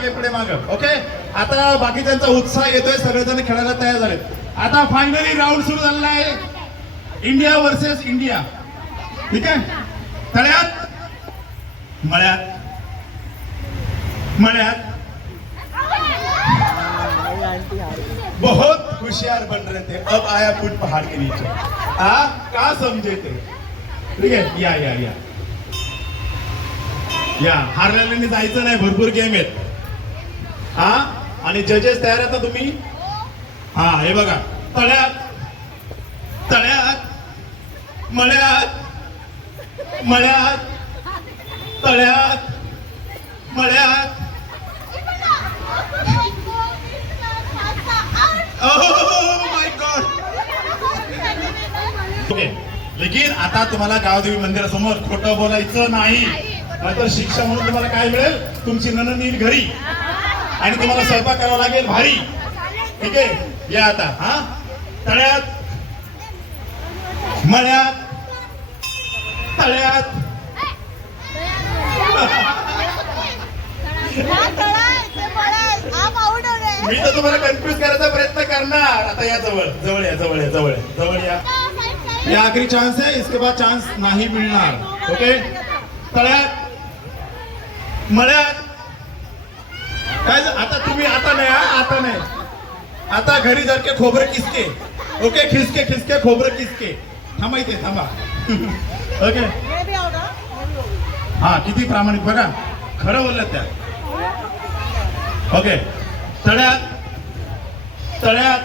मागे पुढे मागे. ओके, आता बाकीच्यांचा उत्साह येतोय, सगळेजण खेळायला तयार झाले. आता फायनली राऊंड सुरू झालेला आहे, इंडिया वर्सेस इंडिया. ठीक आहे, तळ्यात मळ्यात मळ्यात. बहुत होशियार बन रहे थे, अब आया फुट पहाड़ के नीचे. का समझे थे. ठीक आहे, या या या या. हारलेल्यांनी जायचं नाही, भरपूर गेम आहेत. आणि जजेस तयार आता तुम्ही. हे बघा, तळ्यात तळ्यात मळ्यात मळ्यात तळ्यात मळ्यात. माय गॉड. ओके, लेकिन आता तुम्हाला गावदेवी मंदिरासमोर खोटं बोलायचं नाही, नाहीतर शिक्षा म्हणून तुम्हाला काय मिळेल, तुमची नणंद येईल घरी आणि तुम्हाला स्वयंपाक करावा लागेल भारी. ठीक आहे, या आता. तळ्यात मळ्यात तळ्यात. मी तर तुम्हाला कन्फ्युज करायचा प्रयत्न करणार. आता या जवळ जवळ या जवळ या जवळ जवळ या. ये आखिरी चांस है, इसके बाद चांस नाही मिळणार. ओके, तळ्यात मळ्यात. काय आता तुम्ही आता नाही, आता नाही, आता घरी जर के खोबरं किसके. ओके, खिसके खिसके खोबरं किसके. थांबा इथे थांबा. ओके, किती प्रामाणिक बघा, खरं बोललं त्या. ओके, तळ्यात तळ्यात